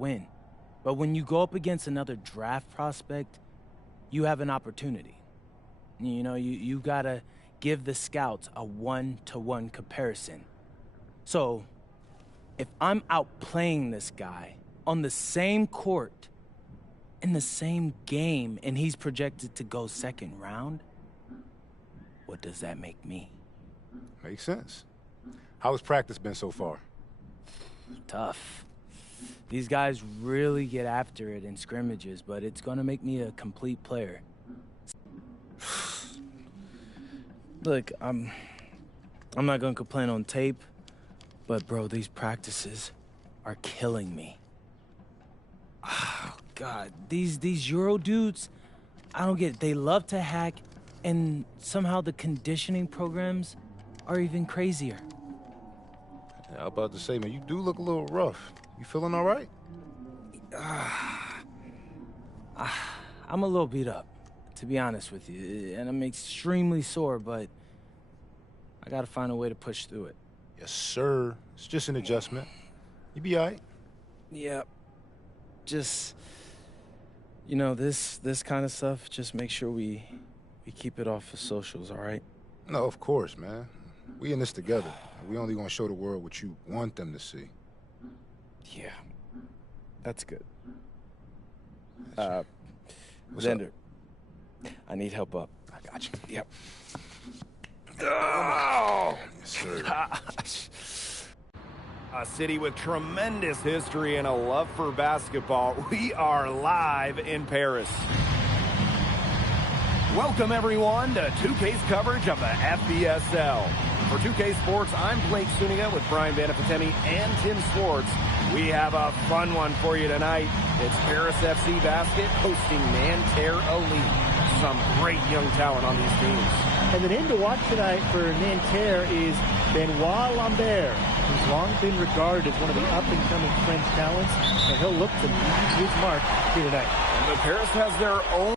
win. But when you go up against another draft prospect, you have an opportunity. You know, you gotta give the scouts a one-to-one comparison. So, if I'm outplaying this guy on the same court, in the same game, and he's projected to go second round, what does that make me? Makes sense. How has practice been so far? Tough. These guys really get after it in scrimmages, but it's gonna make me a complete player. Look, I'm not gonna complain on tape, but bro, these practices are killing me. Oh, God, these Euro dudes, I don't get it. They love to hack, and somehow the conditioning programs are even crazier. Yeah, I was about to say, man, you do look a little rough. You feeling all right? I'm a little beat up, to be honest with you, and I'm extremely sore, but I gotta find a way to push through it. Yes, sir. It's just an adjustment. You be all right? Yeah. Just, you know, this kind of stuff, just make sure we keep it off of socials, all right? No, of course, man. We in this together. We only gonna show the world what you want them to see. Yeah. That's good. What's Xander, up? I need help up. I got you. Yep. Oh! Yes, sir. Gosh. A city with tremendous history and a love for basketball. We are live in Paris. Welcome, everyone, to 2K's coverage of the FBSL. For 2K Sports, I'm Blake Suniga with Brian Banafitemi and Tim Swartz. We have a fun one for you tonight. It's Paris FC Basket hosting Nanterre Elite. Some great young talent on these teams. And the name to watch tonight for Nanterre is Benoit Lambert, who's long been regarded as one of the up-and-coming French talents, and he'll look to leave his mark here tonight. But Paris has their own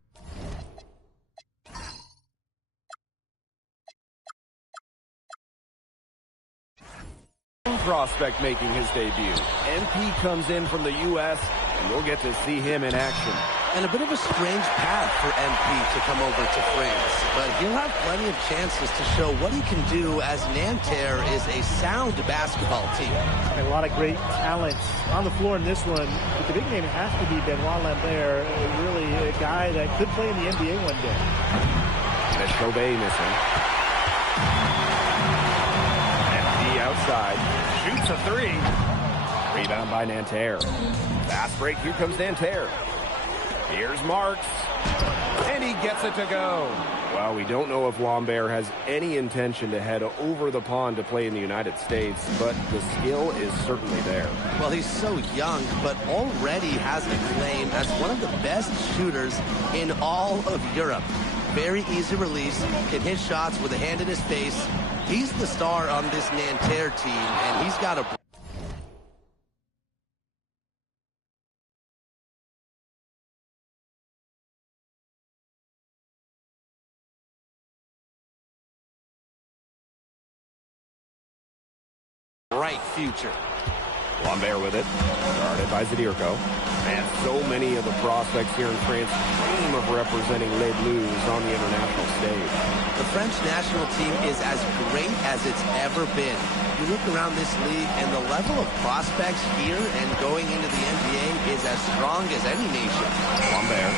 prospect making his debut. MP comes in from the U.S., and we'll get to see him in action. And a bit of a strange path for MP to come over to France, but he'll have plenty of chances to show what he can do as Nanterre is a sound basketball team. And a lot of great talent on the floor in this one, but the big name has to be Benoit Lambert, really a guy that could play in the NBA one day. That's Kobe missing. MP outside, shoots a three. Rebound by Nanterre. Fast break, here comes Nanterre. Here's Marks, and he gets it to go. Well, we don't know if Lambert has any intention to head over the pond to play in the United States, but the skill is certainly there. Well, he's so young, but already has a claim as one of the best shooters in all of Europe. Very easy release, can hit shots with a hand in his face. He's the star on this Nanterre team, and he's got a bright future. Lambert with it, guarded by Zadirko. And so many of the prospects here in France dream of representing Les Bleus on the international stage. The French national team is as great as it's ever been. You look around this league and the level of prospects here and going into the NBA is as strong as any nation. Lambert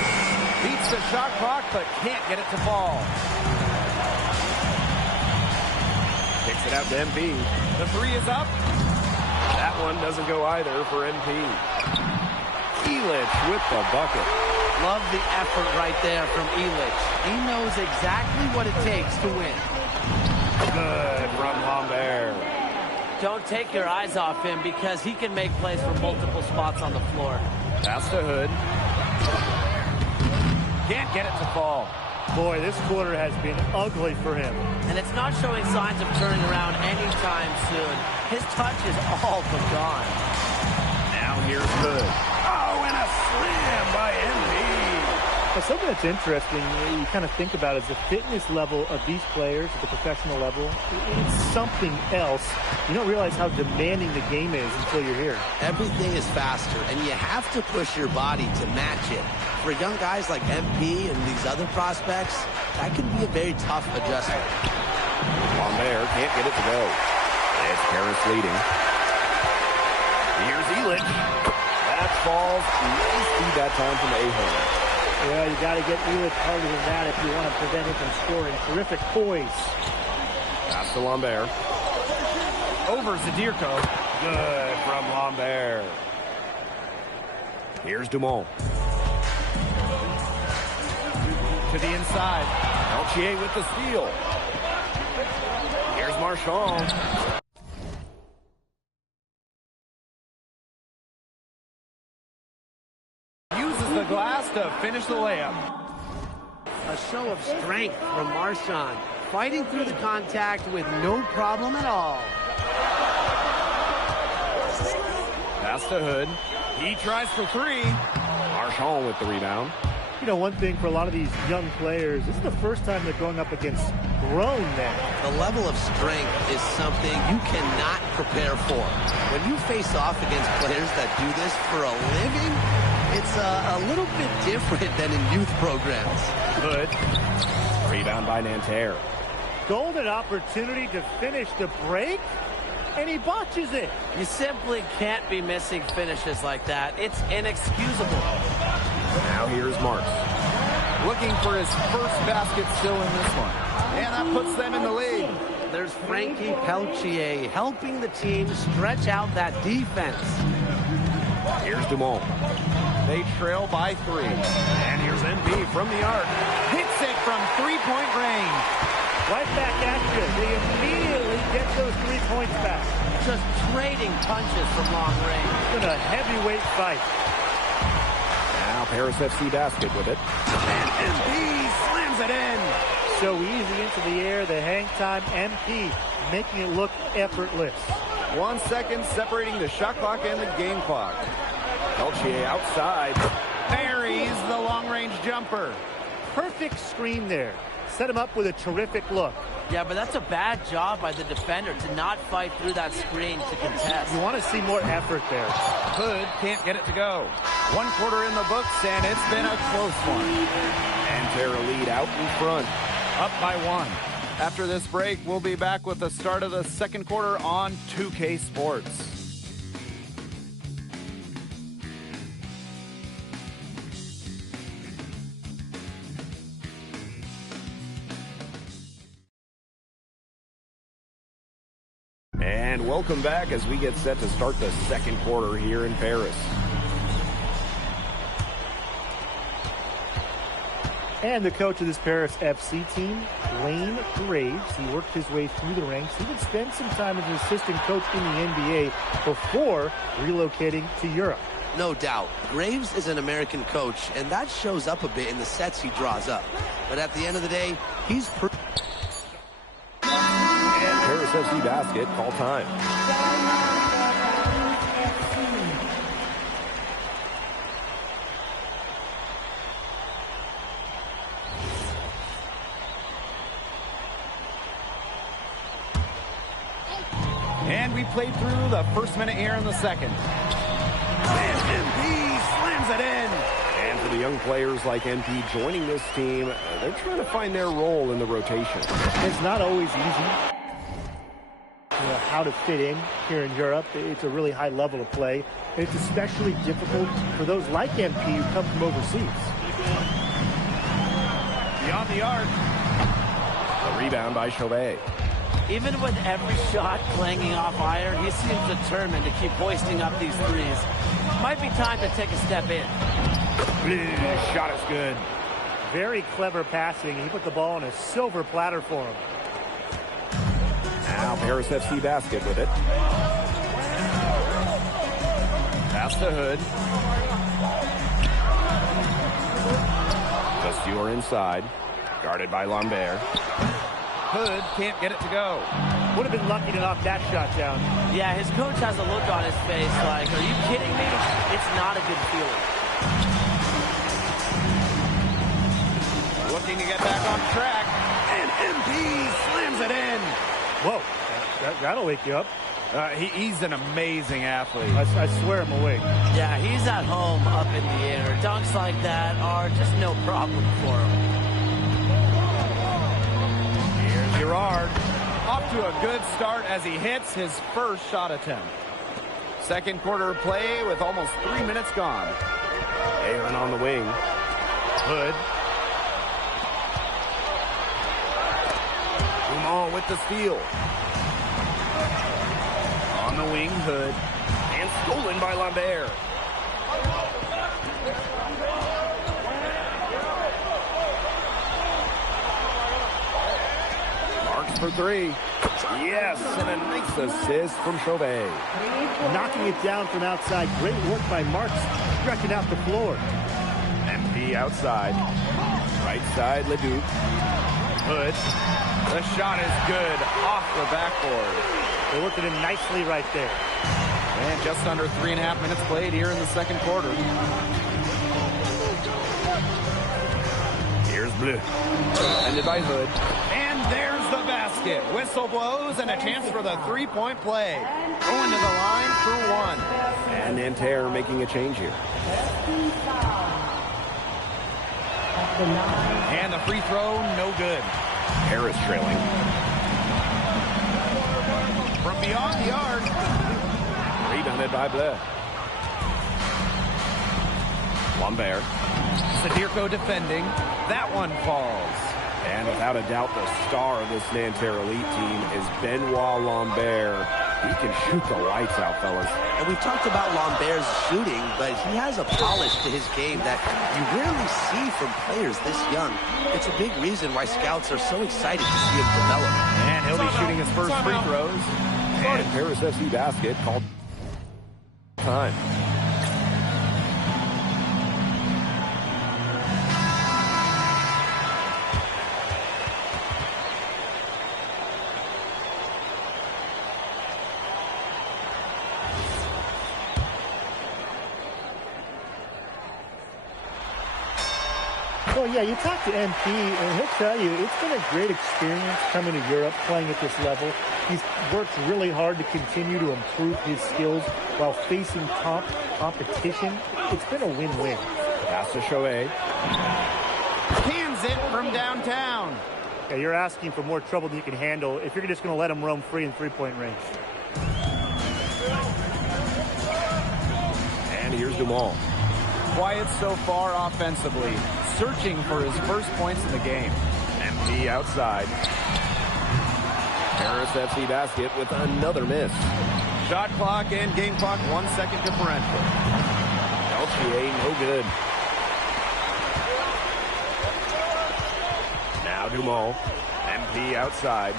beats the shot clock but can't get it to fall. Kicks it out to MP. The three is up. That one doesn't go either for MP. Elich with the bucket. Love the effort right there from Elich. He knows exactly what it takes to win. Good from Lambert. Don't take your eyes off him because he can make plays from multiple spots on the floor. Pass to Hood. Can't get it to fall. Boy, this quarter has been ugly for him. And it's not showing signs of turning around anytime soon. His touch is all but gone. Now here's Hood. Oh, and a slam by NB. Well, something that's interesting, you kind of think about is the fitness level of these players at the professional level. It's something else. You don't realize how demanding the game is until you're here. Everything is faster, and you have to push your body to match it. For young guys like MP and these other prospects, that can be a very tough adjustment. Lambert can't get it to go. It's Paris leading. Here's Elich. That falls. Nice feed that time from Ahern. Yeah, you got to get Elich harder than that if you want to prevent him from scoring. Terrific poise. Pass to Lambert. Over Zadirko. Good from Lambert. Here's Dumont. To the inside. Peltier with the steal. Here's Marchand. Uses the glass to finish the layup. A show of strength from Marchand, fighting through the contact with no problem at all. Pass to Hood. He tries for three. Marchand with the rebound. You know, one thing for a lot of these young players, this is the first time they're going up against grown men. The level of strength is something you cannot prepare for. When you face off against players that do this for a living, it's a little bit different than in youth programs. Hood. Rebound by Nanterre. Golden opportunity to finish the break, and he botches it. You simply can't be missing finishes like that. It's inexcusable. Now here's Marks. Looking for his first basket still in this one. And that puts them in the lead. There's Frankie Peltier helping the team stretch out that defense. Here's Dumont. They trail by 3. And here's MP from the arc. Hits it from three-point range. Right back at you. They immediately get those 3 points back. Just trading punches from long range. It's been a heavyweight fight. Now Paris FC basket with it. And MP slams it in. So easy into the air, the hang time, MP making it look effortless. 1 second separating the shot clock and the game clock. Peltier outside. Buries the long-range jumper. Perfect screen there. Set him up with a terrific look. Yeah, but that's a bad job by the defender to not fight through that screen to contest. You want to see more effort there. Hood can't get it to go. 1 quarter in the books, and it's been a close one. Nanterre lead out in front. Up by 1. After this break, we'll be back with the start of the second quarter on 2K Sports. And welcome back as we get set to start the second quarter here in Paris. And the coach of this Paris FC team, Lane Graves, he worked his way through the ranks. He would spend some time as an assistant coach in the NBA before relocating to Europe. No doubt. Graves is an American coach, and that shows up a bit in the sets he draws up. But at the end of the day, he's And Paris FC basket, call time. And we played through the first minute here in the second. And MP slams it in. And for the young players like MP joining this team, they're trying to find their role in the rotation. It's not always easy, how to fit in here in Europe. It's a really high level of play. And it's especially difficult for those like MP who come from overseas. Beyond the arc. A rebound by Chauvet. Even with every shot clanging off iron, he seems determined to keep hoisting up these threes. Might be time to take a step in. Shot is good. Very clever passing. He put the ball on a silver platter for him. Now Paris FC basket with it. Pass to Hood. Justior inside. Guarded by Lambert. Hood can't get it to go. Would have been lucky to knock that shot down. Yeah, his coach has a look on his face like, are you kidding me? It's not a good feeling. Looking to get back on track. And MP slams it in. Whoa, that'll wake you up. He's an amazing athlete. I swear I'm awake. Yeah, he's at home up in the air. Dunks like that are just no problem for him. Here's Girard. Off to a good start as he hits his first shot attempt. Second quarter play with almost 3 minutes gone. Aaron on the wing. Hood. Dumont with the steal. On the wing, Hood. And stolen by Lambert. Marks for three. Yes, and a nice assist from Chauvet. Knocking it down from outside. Great work by Marks, stretching out the floor. MP outside. Right side, Leduc. Hood. The shot is good off the backboard. They're working him nicely right there. And just under 3.5 minutes played here in the second quarter. Here's Bleu. Ended by Hood. And there's the basket. Whistle blows and a chance for the three-point play. Going to the line for one. And Nanterre making a change here. And the free throw, no good. Harris trailing. From beyond the arc. Rebounded by Bleu. Lambert. Sadirko defending. That one falls. And without a doubt, the star of this Nanterre Elite team is Benoit Lambert. He can shoot the lights out, fellas. And we've talked about Lambert's shooting, but he has a polish to his game that you rarely see from players this young. It's a big reason why scouts are so excited to see him develop. And he'll be shooting his first free throws. And Paris FC basket called time. Well, yeah, you talk to MP, and he'll tell you it's been a great experience coming to Europe, playing at this level. He's worked really hard to continue to improve his skills while facing top competition. It's been a win-win. Pass to Chauvet. Cans it from downtown. Yeah, you're asking for more trouble than you can handle if you're just going to let him roam free in three-point range. And here's Dumont. Quiet so far offensively, searching for his first points in the game. MP outside. Paris FC basket with another miss. Shot clock and game clock 1 second differential. Peltier no good. Now Dumont. MP outside.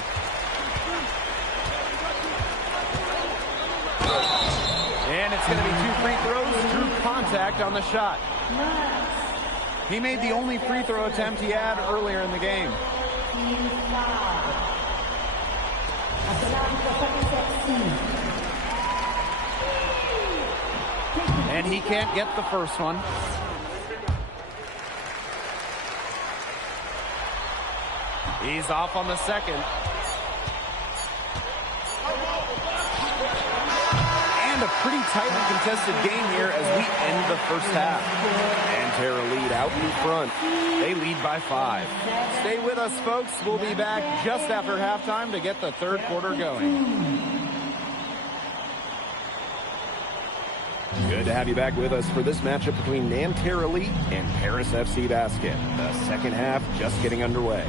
And it's going to be 2 free throws through contact on the shot. He made the only free throw attempt he had earlier in the game. And he can't get the first one. He's off on the second. And a pretty tightly contested game here as we end the first half. Nanterre lead out in front. They lead by 5. Stay with us, folks. We'll be back just after halftime to get the third quarter going. Good to have you back with us for this matchup between Nanterre Elite and Paris FC Basket. The second half just getting underway.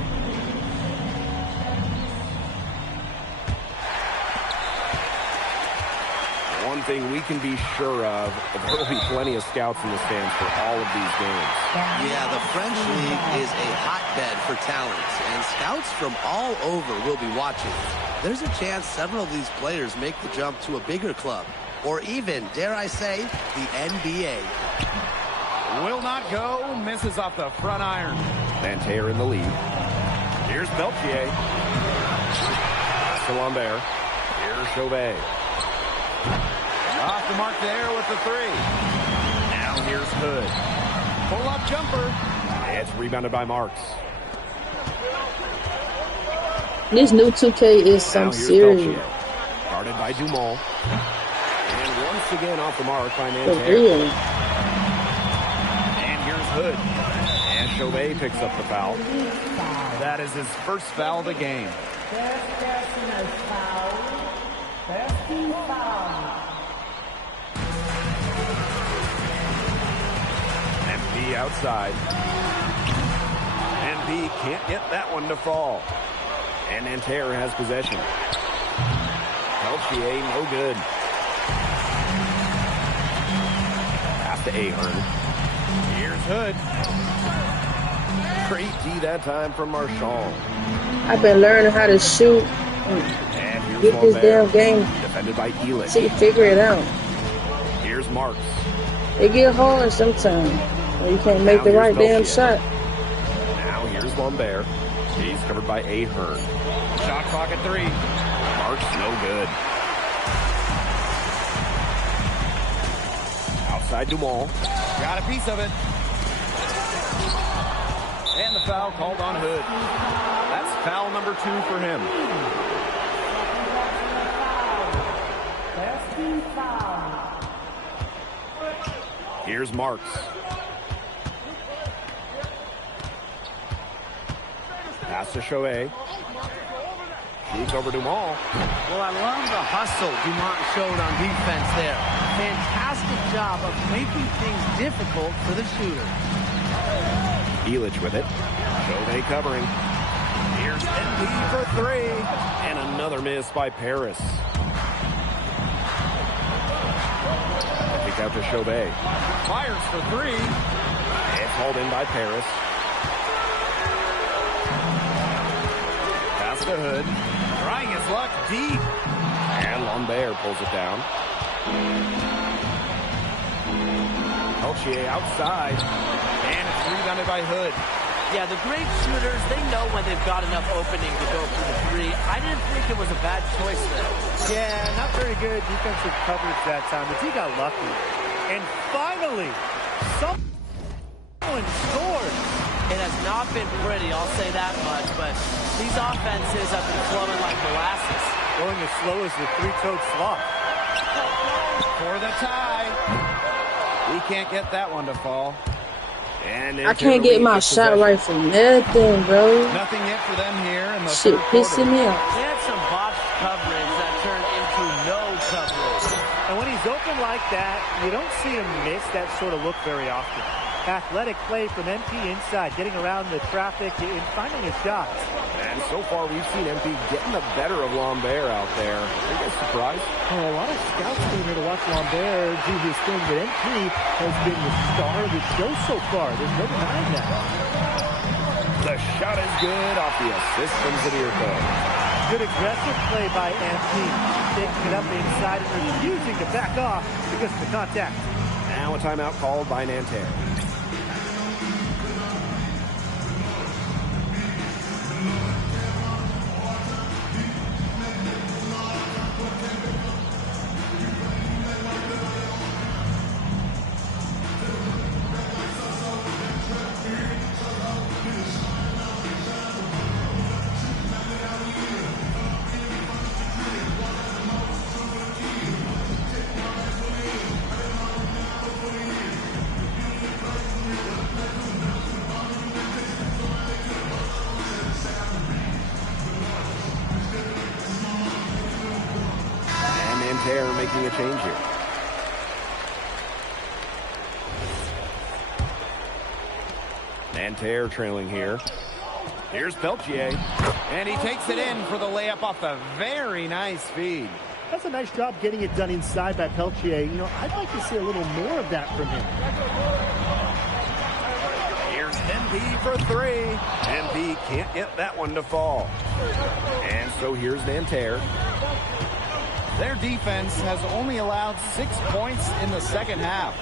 One thing we can be sure of, there will be plenty of scouts in the stands for all of these games. Yeah, the French League is a hotbed for talent, and scouts from all over will be watching. There's a chance several of these players make the jump to a bigger club, or even, dare I say, the NBA. Will not go, misses off the front iron. Nanterre in the lead. Here's Peltier. To Lambert. Here's Chauvet. Off the mark there with the 3. Now here's Hood. Pull-up jumper. It's rebounded by Marks. This new 2K is some Now here's serious. Peltier. Guarded by Dumont. And once again off the mark by For Nanterre. real. And here's Hood. And Chauvet picks up the foul. That is his first foul of the game. MP outside. MP can't get that one to fall. And Nanterre has possession. Peltier, no good. Pass to Ahern. Here's Hood. Great D that time from Marchand. I've been learning how to shoot. And here's Get this damn Lambert. game. Defended by Elich. See, figure it out. Here's Marks. It get hard sometimes. When you can't make the Now right here's damn Peltier. shot. Now here's Lambert. He's covered by Ahern. Shot clock at 3. Marks, no good. Outside Dumont. Got a piece of it. And the foul called on Hood. That's foul number 2 for him. Here's Marks. Pass to Chauvet. Shoots over Dumont. Well, I love the hustle Dumont showed on defense there. Fantastic job of making things difficult for the shooter. Elich with it. Chauvet covering. Here's NP for 3. And another miss by Paris. Kick out to Chauvet. Fires for 3. It's hauled in by Paris. Pass to Hood. Trying his luck deep. And Lambert pulls it down. Peltier outside. And it's rebounded by Hood. Yeah, the great shooters, they know when they've got enough opening to go for the 3. I didn't think it was a bad choice there. Yeah, not very good defensive coverage that time, but he got lucky. And finally, someone scored. It has not been pretty, I'll say that much, but these offenses have been flowing like molasses. Going as slow as the three-toed sloth. For the tie. We can't get that one to fall. And I can't get my shot right for nothing, bro. Nothing yet for them here in the Shit third quarter. pissing me off. They had some botched coverage that turned into no coverage. And when he's open like that, you don't see him miss that sort of look very often. Athletic play from MP inside, getting around the traffic and finding his shots. And so far, we've seen MP getting the better of Lambert out there. Are you guys surprised? Oh, a lot of scouts came here to watch Lambert do his thing, but MP has been the star of the show so far. There's no denying that. The shot is good off the assist from Zadirko. Good aggressive play by MP. Taking it up inside and refusing to back off because of the contact. Now a timeout called by Nanterre. Nanterre making a change here. Nanterre trailing here. Here's Peltier. And he takes it in for the layup off a very nice feed. That's a nice job getting it done inside by Peltier. You know, I'd like to see a little more of that from him. Here's MP for 3. MP can't get that one to fall. And so here's Nanterre. Their defense has only allowed 6 points in the second half.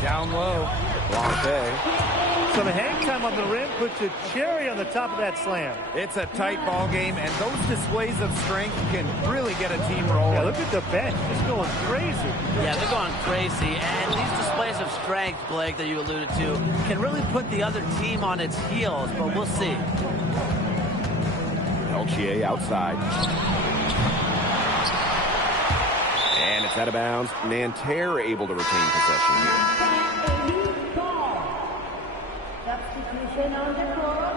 Down low. Blanche. So the hang time on the rim puts a cherry on the top of that slam. It's a tight ball game, and those displays of strength can really get a team rolling. Yeah, look at the bench. It's going crazy. Yeah, they're going crazy. And these displays of strength, Blake, that you alluded to, can really put the other team on its heels, but we'll see. Peltier outside. And it's out of bounds. Nanterre able to retain possession here. Substitution on the court.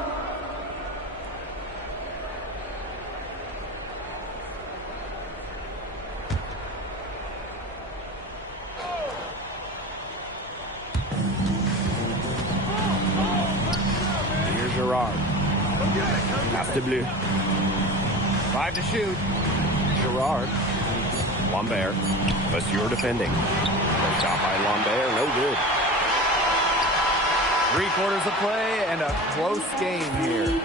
Here's Gerard. Pass to Bleu. 5 to shoot. Gerard. Lambert. Monsieur defending. The shot by Lambert, no good. 3 quarters of play and a close game here.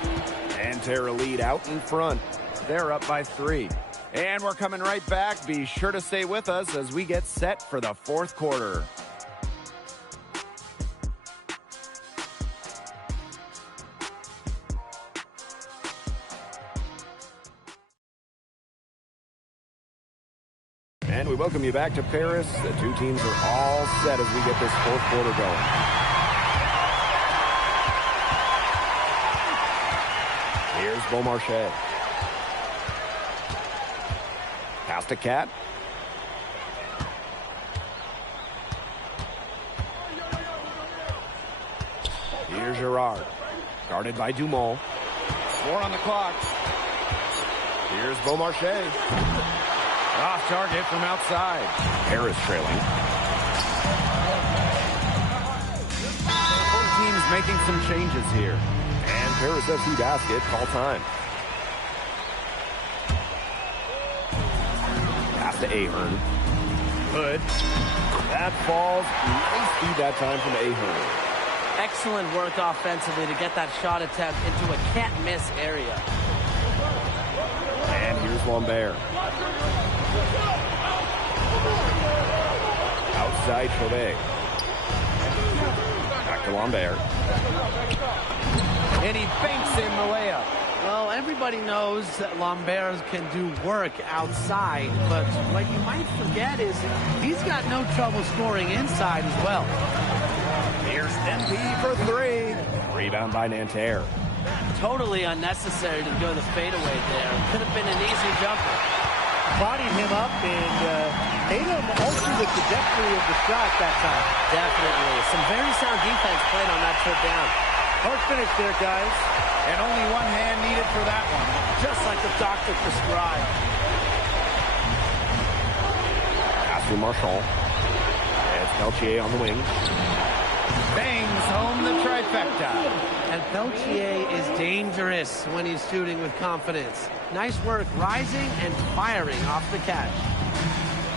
Nanterre lead out in front. They're up by 3. And we're coming right back. Be sure to stay with us as we get set for the 4th quarter. And we welcome you back to Paris. The two teams are all set as we get this 4th quarter going. Here's Beaumarchais. Pass to Cat. Here's Gerard. Guarded by Dumont. 4 on the clock. Here's Beaumarchais. Off target from outside. Paris trailing. Both teams making some changes here. And Paris FC basket, call time. Pass to Ahern. Hood. That falls. Nice feed that time from Ahern. Excellent work offensively to get that shot attempt into a can't-miss area. And here's Lambert. Outside Chauvet. Back to Lambert. And he banks in the layup. Well, everybody knows that Lambert can do work outside, but what you might forget is he's got no trouble scoring inside as well. Here's MP for 3. Rebound by Nanterre. Totally unnecessary to go the fadeaway there. Could have been an easy jumper. Bodied him up and made him alter the trajectory of the shot that time. Definitely. Some very sound defense played on that trip down. Hard finish there, guys. And only one hand needed for that one. Just like the doctor prescribed. Pass to Marchand. It's Peltier on the wing. Bangs home the trifecta. And Peltier is dangerous when he's shooting with confidence. Nice work rising and firing off the catch.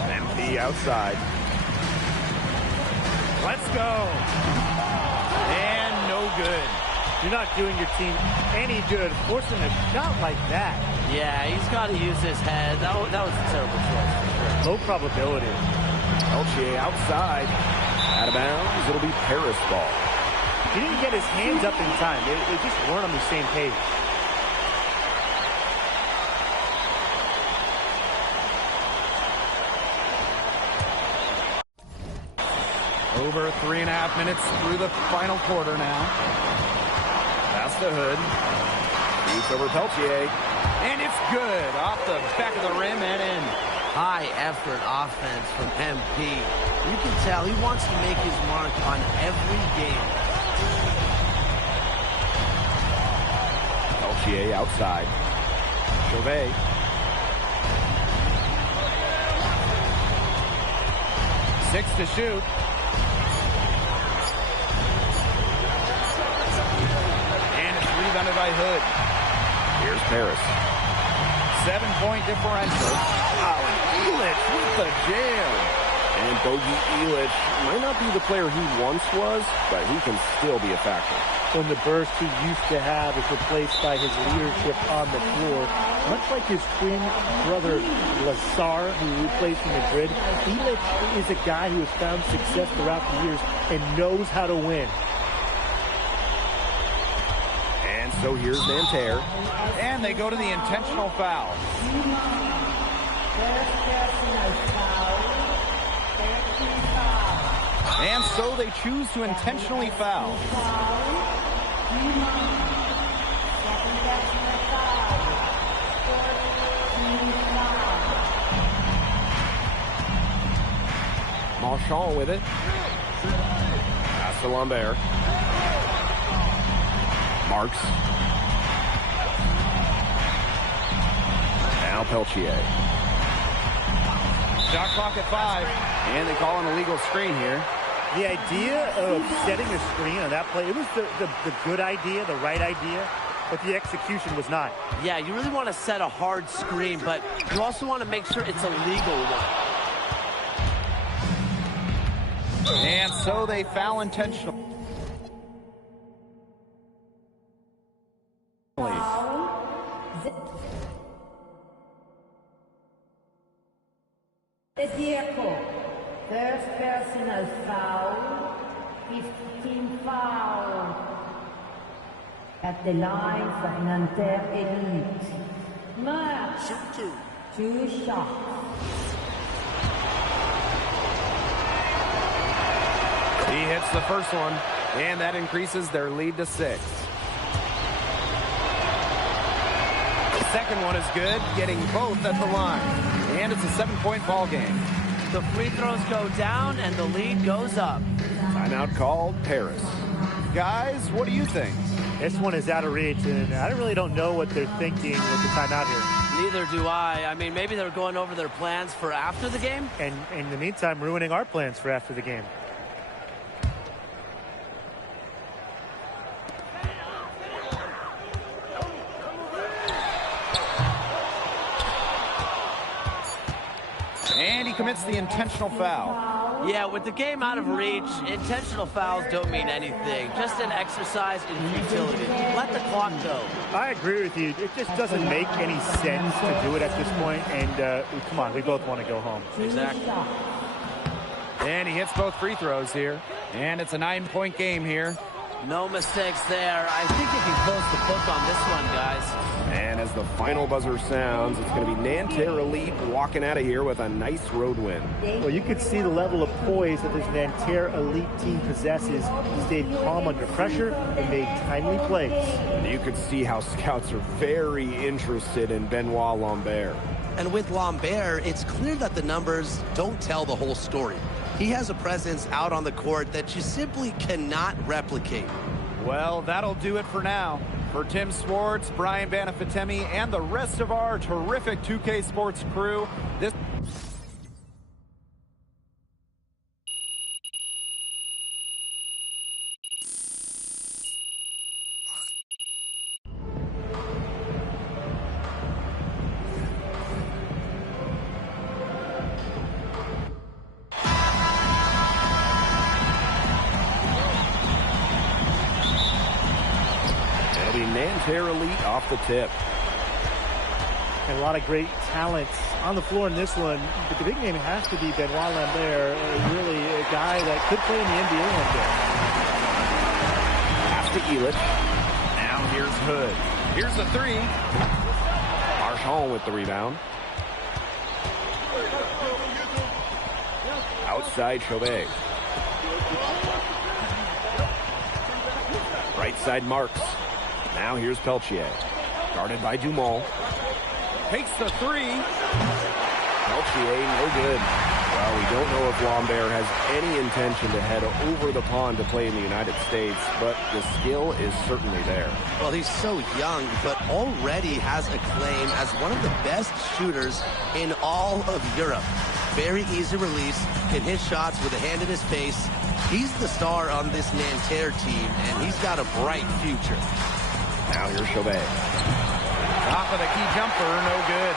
MP outside. Let's go. And no good. You're not doing your team any good forcing a shot like that. Yeah, he's got to use his head. That was a terrible choice for sure. Low probability. Peltier outside. Out of bounds. It'll be Paris ball. He didn't get his hands up in time. They just weren't on the same page. Over 3.5 minutes through the final quarter now. Pass to Hood. Shoots over Peltier. And it's good. Off the back of the rim and in. High effort offense from MP. You can tell he wants to make his mark on every game. Peltier outside. Chauvet. Six to shoot. And it's rebounded by Hood. Here's Paris. 7-point differential. Oh, Elich with the jam. And Bogey Elich might not be the player he once was, but he can still be a factor. When the burst he used to have is replaced by his leadership on the floor, much like his twin brother Lazar, who plays in Madrid, Elich is a guy who has found success throughout the years and knows how to win. And so here's Nanterre. And they go to the intentional foul. And so they choose to intentionally foul. Marchand with it. Pass to Lambert. Marks. Now Peltier. Shot clock at 5. And they call an illegal screen here. The idea of setting a screen on that play, it was the good idea, the right idea, but the execution was not. Yeah, you really want to set a hard screen, but you also want to make sure it's a legal one. And so they foul intentionally. Diego, first personal foul, 15 foul. At the line for Nanterre Elite. Mark. Shoot 2 shots. He hits the first one, and that increases their lead to 6. The second one is good, getting both at the line. And it's a 7-point ball game. The free throws go down, and the lead goes up. Timeout called, Paris. Guys, what do you think? This one is out of reach, and I really don't know what they're thinking with the timeout here. Neither do I. I mean, maybe they're going over their plans for after the game. And in the meantime, ruining our plans for after the game. And he commits the intentional foul. Yeah, with the game out of reach, intentional fouls don't mean anything. Just an exercise in futility. Let the clock go. I agree with you. It just doesn't make any sense to do it at this point. And come on, we both want to go home. Exactly. And he hits both free throws here. And it's a 9-point game here. No mistakes there. I think you can close the book on this one, guys. And as the final buzzer sounds, it's going to be Nanterre Elite walking out of here with a nice road win. Well, you could see the level of poise that this Nanterre Elite team possesses. He stayed calm under pressure and made timely plays. You could see how scouts are very interested in Benoit Lambert. And with Lambert, it's clear that the numbers don't tell the whole story. He has a presence out on the court that you simply cannot replicate. Well, that'll do it for now. For Tim Swartz, Brian Banafitemi, and the rest of our terrific 2K Sports crew, this... Nanterre Elite off the tip. And a lot of great talents on the floor in this one. But the big name has to be Benoit Lambert, really a guy that could play in the NBA one day. Pass to Elitch. Now here's Hood. Here's the 3. Marchand with the rebound. Outside Chauvet. Right side Marks. Now here's Peltier. Guarded by Dumont. Takes the 3. Peltier, no good. Well, we don't know if Lambert has any intention to head over the pond to play in the United States, but the skill is certainly there. Well, he's so young, but already has a claim as one of the best shooters in all of Europe. Very easy release, can hit shots with a hand in his face. He's the star on this Nanterre team, and he's got a bright future. Now here's Chauvet. Top of the key jumper, no good.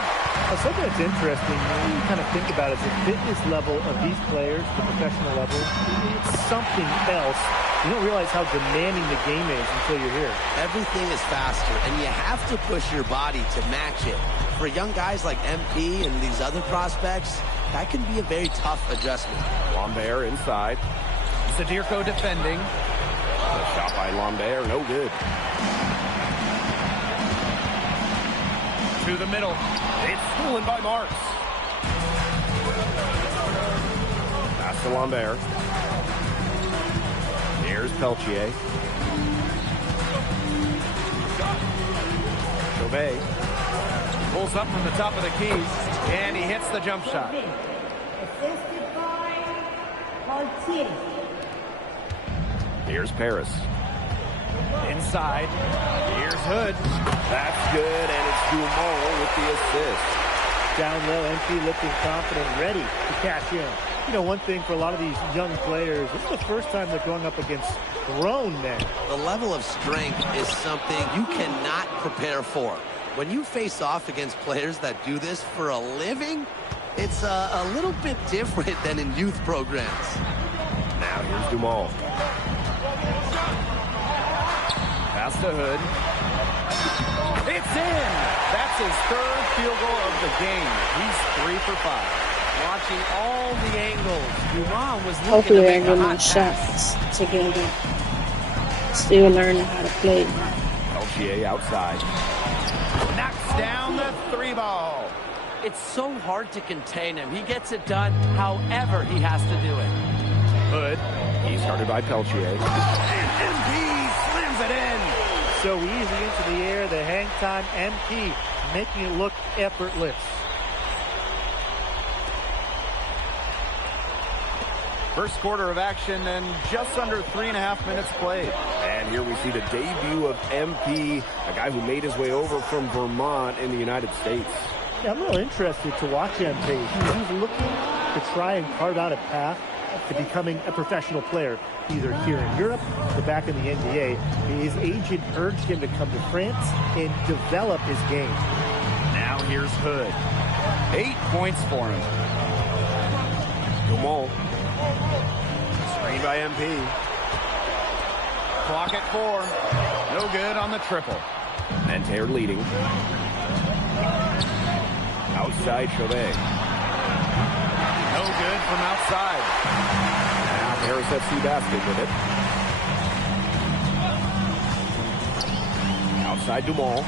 Something that's interesting when you kind of think about it is the fitness level of these players, the professional level. It's something else. You don't realize how demanding the game is until you're here. Everything is faster, and you have to push your body to match it. For young guys like MP and these other prospects, that can be a very tough adjustment. Lambert inside. Zadirko defending. The shot by Lambert, no good. To the middle. It's stolen by Marks. Pass to Lambert. Here's Peltier. Chauvet. Pulls up from the top of the key, and he hits the jump shot. Assisted by Gaultier. Here's Paris. Inside. Here's Hood. That's good, and it's Dumont with the assist. Down low, MP looking confident, ready to cash in. You know, one thing for a lot of these young players, this is the first time they're going up against grown men. The level of strength is something you cannot prepare for. When you face off against players that do this for a living, it's a little bit different than in youth programs. Now here's Dumont. Pass to Hood. It's in! That's his third field goal of the game. He's 3 for 5. Watching all the angles. Dumont was looking Hopefully to I make get a my hot pass. shots together. Still learning how to play. LGA outside. Knocks down the 3-ball. It's so hard to contain him. He gets it done however he has to do it. Hood. He's guarded by Peltier. And MP slams it in. So easy into the air, the hang time, MP making it look effortless. First quarter of action and just under 3.5 minutes played. And here we see the debut of MP, a guy who made his way over from Vermont in the United States. Yeah, I'm real interested to watch MP. He's looking to try and carve out a path to becoming a professional player, either here in Europe or back in the NBA. His agent urged him to come to France and develop his game. Now here's Hood. 8 points for him. Dumont. Screen by MP. Clock at 4. No good on the triple. Nanterre leading. Outside Chauvet. No good from outside. Now Paris FC basket with it. Outside Dumont.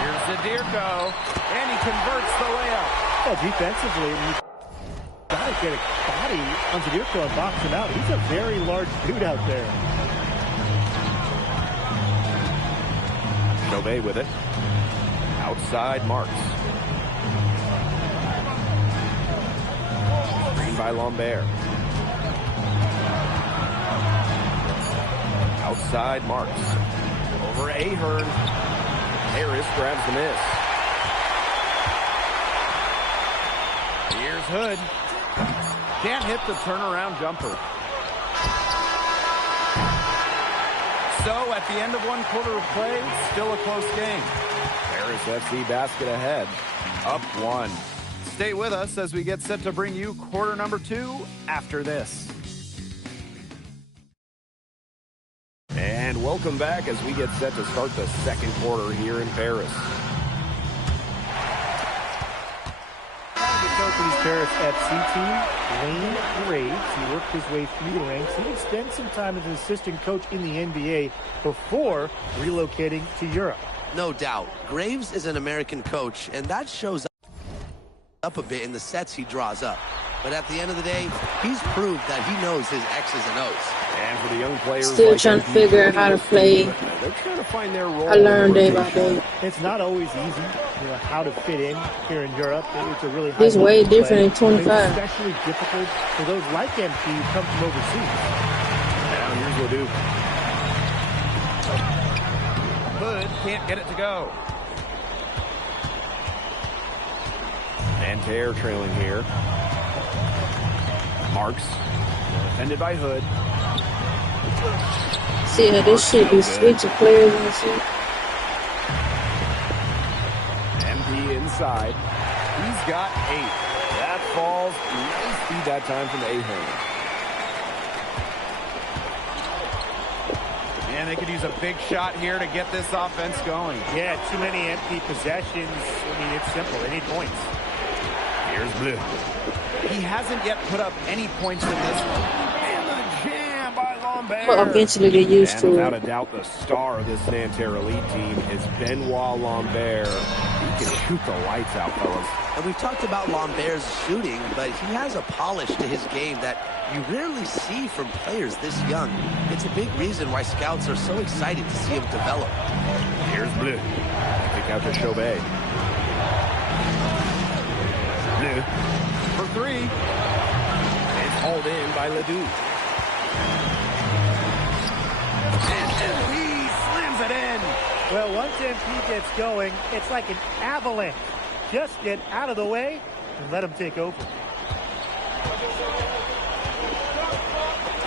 Here's Zadirko. And he converts the layup. Well, defensively, you've got to get a body on Zadirko and box him out. He's a very large dude out there. Chauvet with it. Outside Marks. Screen by Lambert. Outside Marks. Over Ahern. Harris grabs the miss. Here's Hood. Can't hit the turnaround jumper. So at the end of 1 quarter of play, still a close game. Paris FC basket ahead. Up 1. Stay with us as we get set to bring you quarter number 2 after this. And welcome back as we get set to start the second quarter here in Paris. The coach of his Paris FC team, Wayne Graves. He worked his way through the ranks. He would spend some time as an assistant coach in the NBA before relocating to Europe. No doubt. Graves is an American coach, and that shows up a bit in the sets he draws up. But at the end of the day, he's proved that he knows his X's and O's. And for the young players, Still like trying to figure out how to play. They're trying to find their role. I learn day by day. It's not always easy, you know, how to fit in here in Europe. It's a really high It's way level different play. in 25. It's especially difficult for those like MP who come from overseas. Now here's Ledoux. Hood can't get it to go. Nanterre trailing here. Marks. Defended by Hood. See how this shit be switching players and shit. MP inside. He's got 8. That falls. Nice feed that time from Ahern. And they could use a big shot here to get this offense going. Yeah, too many empty possessions. I mean, it's simple. They need points. Here's Bleu. He hasn't yet put up any points in this one. And the jam by Lambert. But eventually get used And to without it. a doubt, the star of this Nanterre elite team is Benoit Lambert. He can shoot the lights out, fellas. And we've talked about Lambert's shooting, but he has a polish to his game that you rarely see from players this young. It's a big reason why scouts are so excited to see him develop. Here's Bleu. Kick out to Chauvet. Bleu. For 3. hauled in by Ledoux. And MP slams it in. Well, once MP gets going, it's like an avalanche. Just get out of the way and let him take over.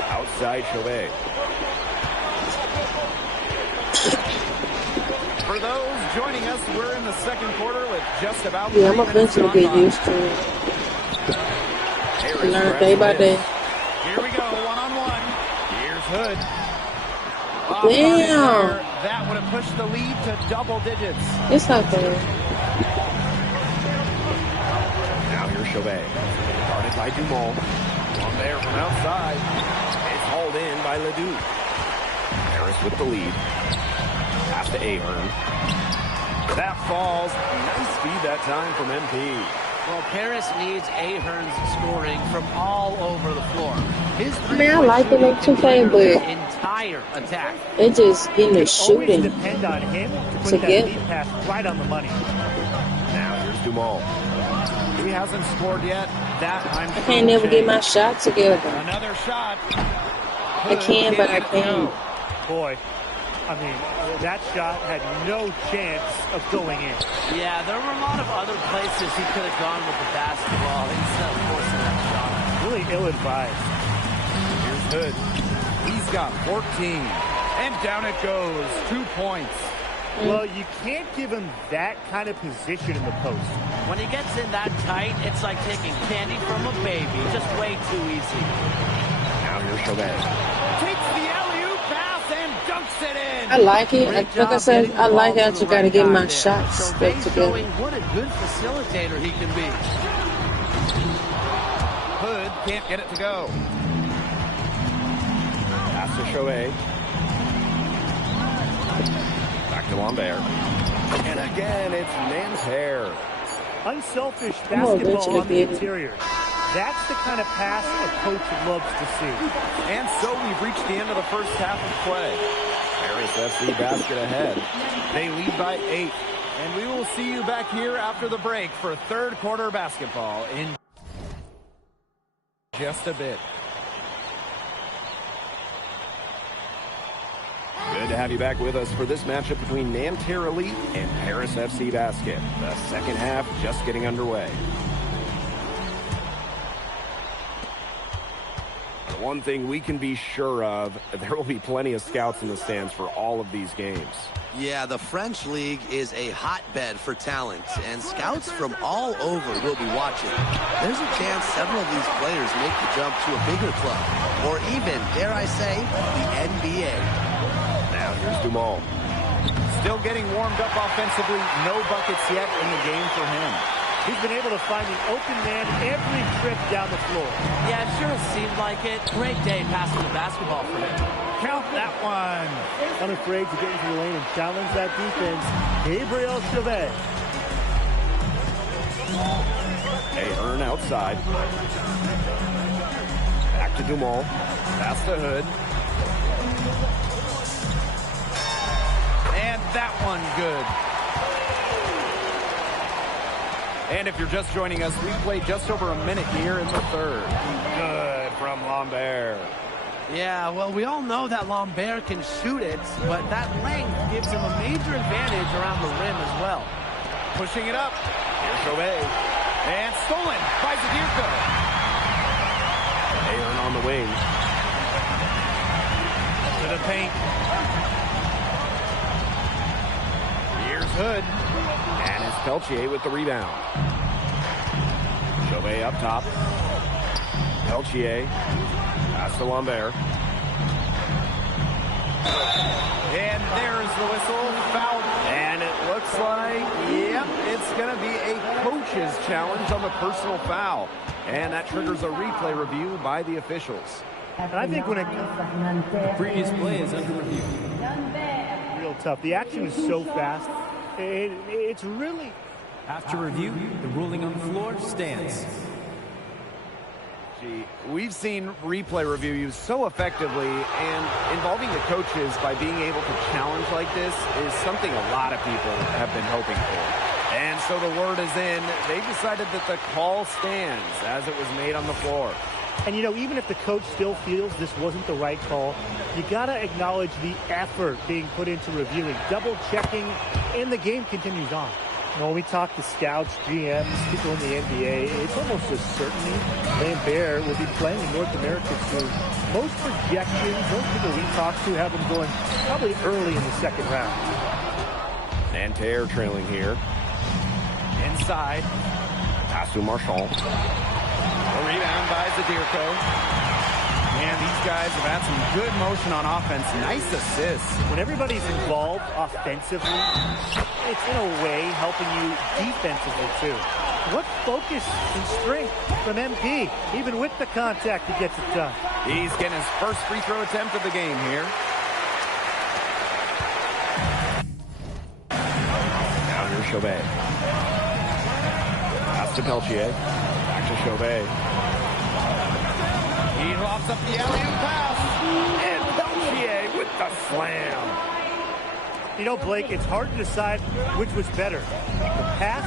Outside Chauvet. For those joining us, we're in the second quarter with just about Yeah, I'm eventually get used to it. Learn day by day. Here we go, one-on-one. Here's Hood. Damn. That would have pushed the lead to double digits. It's okay. Now here's Chauvet. Guarded by Dumont. On there from outside. It's hauled in by Ledoux. Harris with the lead. Pass to Ahern. That falls. Nice feed that time from MP. Well, Paris needs Ahern's scoring from all over the floor. His I mean, I like the make 2K, but entire attack. it just getting the Always shooting depend on him to put to that get. lead pass right on the money. Now here's Dumont. He hasn't scored yet. That I'm I can't never get my shot together. Another shot. I can, but I can't. Boy, I mean, that shot had no chance of going in. Yeah, there were a lot of other places he could have gone with the basketball instead of forcing that shot. Really ill-advised. Here's Hood. He's got 14. And down it goes. 2 points. Well, you can't give him that kind of position in the post. When he gets in that tight, it's like taking candy from a baby. Just way too easy. Now here's Chauvet. Takes the alley-oop pass and dunks it in. I like it. Like I said, I like it. I just got to get my shots So stuck together. showing what a good facilitator he can be. Hood can't get it to go. Pass to Chauvet. Back to Lambert. And again, it's Nanterre. Unselfish Oh, basketball on the eventually. interior. That's the kind of pass a coach loves to see. And so we've reached the end of the first half of play. Paris FC basket ahead. They lead by 8. And we will see you back here after the break for third quarter basketball in just a bit. Good to have you back with us for this matchup between Nanterre Elite and Paris FC Basket. The second half just getting underway. One thing we can be sure of, there will be plenty of scouts in the stands for all of these games. Yeah, the French League is a hotbed for talent, and scouts from all over will be watching. There's a chance several of these players make the jump to a bigger club, or even, dare I say, the NBA. Now here's Dumont. Still getting warmed up offensively. No buckets yet in the game for him. He's been able to find the open man every trip down the floor. Yeah, it sure seemed like it. Great day passing the basketball for him. Count that one. Unafraid to get into the lane and challenge that defense. Gabriel Chauvet. Ahern outside. Back to Dumont. Pass to Hood. And that one good. And if you're just joining us, we played just over a minute here in the third. Good from Lambert. Yeah, well, we all know that Lambert can shoot it, but that length gives him a major advantage around the rim as well. Pushing it up. Here's Chauvet. And stolen by Zadirko. Ahern on the wing. To the paint. Here's Hood. And it's Peltier with the rebound. Chauvet up top. Peltier. Pass to Lambert. And there's the whistle. Foul. And it looks like, yep, it's going to be a coach's challenge on the personal foul. And that triggers a replay review by the officials. And I think when it The previous play is under review. real tough, the action is so fast. It's really... After review, the ruling on the floor stands. Gee, we've seen replay review used so effectively, and involving the coaches by being able to challenge like this is something a lot of people have been hoping for. And so the word is in. They've decided that the call stands as it was made on the floor. And, you know, even if the coach still feels this wasn't the right call, you got to acknowledge the effort being put into reviewing, double-checking, and the game continues on. You know, when we talk to scouts, GMs, people in the NBA, it's almost a certainty Lambert will be playing in North America soon. Most projections, most people we talk to have him going probably early in the second round. Nanterre trailing here. Inside. Pass to Marchand. A rebound by Zadirko. And these guys have had some good motion on offense. Nice assists. When everybody's involved offensively, it's in a way helping you defensively too. What focus and strength from MP. Even with the contact, he gets it done. He's getting his first free throw attempt of the game here. Now here's Chauvet. Pass to Peltier. Back to Chauvet. He lofts up the alley-oop pass. And Peltier with the slam. You know, Blake, it's hard to decide which was better. The pass,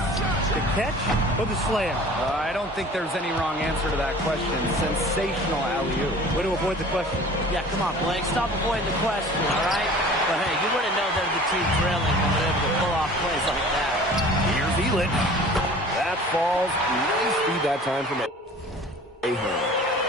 the catch, or the slam. I don't think there's any wrong answer to that question. Sensational alley-oop. Way to avoid the question. Yeah, come on, Blake. Stop avoiding the question, all right? But, hey, you wouldn't know they're the team trailing when they're able to pull off plays like that. Here's Elitch. That falls. Nice speed that time from Ahern.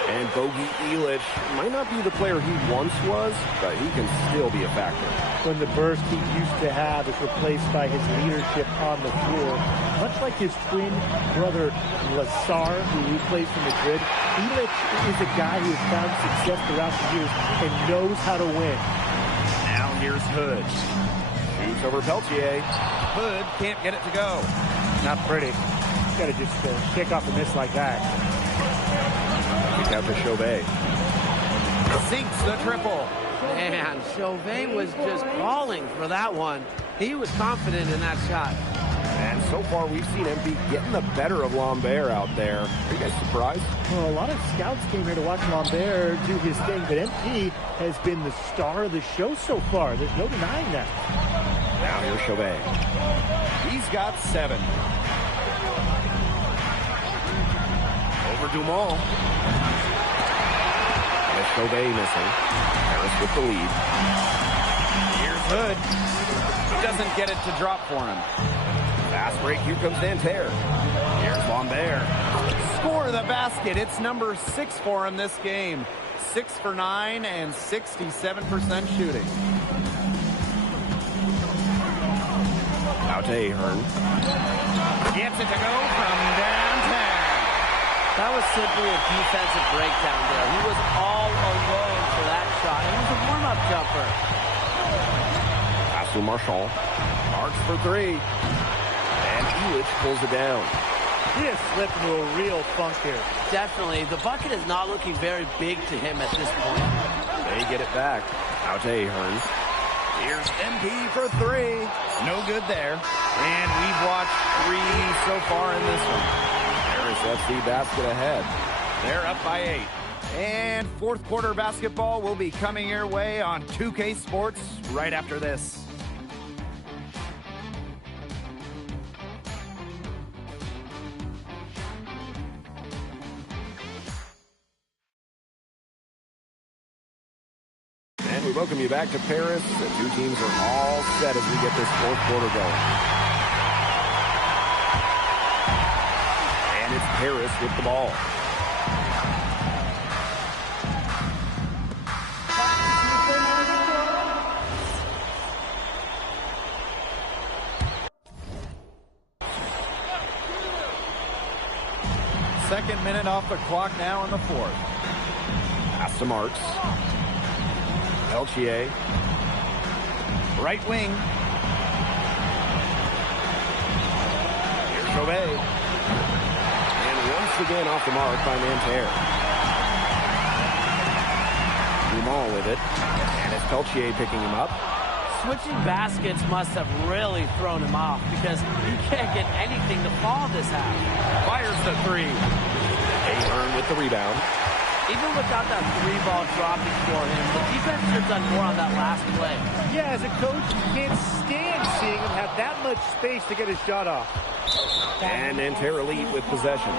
And Bogey Elitch might not be the player he once was, but he can still be a factor. When the burst he used to have is replaced by his leadership on the floor, much like his twin brother Lazar, who plays for Madrid, Elitch is a guy who has found success throughout the years and knows how to win. Now here's Hood. Shoots over Peltier. Hood can't get it to go. Not pretty. Got to just kick off a miss like that. Kick out to Chauvet. Sinks the triple. Man, Chauvet was just calling for that one. He was confident in that shot. And so far, we've seen MP getting the better of Lambert out there. Are you guys surprised? Well, a lot of scouts came here to watch Lambert do his thing, but MP has been the star of the show so far. There's no denying that. Now here's Chauvet. He's got 7. Over Dumont. And Chauvet missing. Harris with the lead. Here's Hood. He doesn't get it to drop for him. Fast break. Here comes Nanterre. Here's Lambert. Score the basket. It's number 6 for him this game. 6 for 9 and 67% shooting. Out to Ahern. Gets it to go from downtown. That was simply a defensive breakdown there. He was all alone for that shot. It was a warm-up jumper. Pass to Marchand. Marks for 3. And Elitch pulls it down. He has slipped into a real funk here. Definitely. The bucket is not looking very big to him at this point. They get it back. Out to Ahern. Here's MP for 3. No good there. And we've watched 3 so far in this one. Harris FC basket ahead. They're up by 8. And fourth quarter basketball will be coming your way on 2K Sports right after this. And we welcome you back to Paris. The two teams are all set as we get this fourth quarter going. And it's Paris with the ball. Second minute off the clock now in the fourth. Pass to Marks. Peltier. Right wing. Here's Chauvet. And once again off the mark by Nanterre. Dumont with it. And it's Peltier picking him up. Switching baskets must have really thrown him off because he can't get anything to fall this half. Fires the 3. Ahern with the rebound. Even without that 3-ball dropping for him, the defense should have done more on that last play. Yeah, as a coach, you can't stand seeing him have that much space to get his shot off. And Nanterre lead with possession.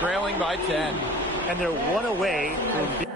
Trailing by 10. and they're one away from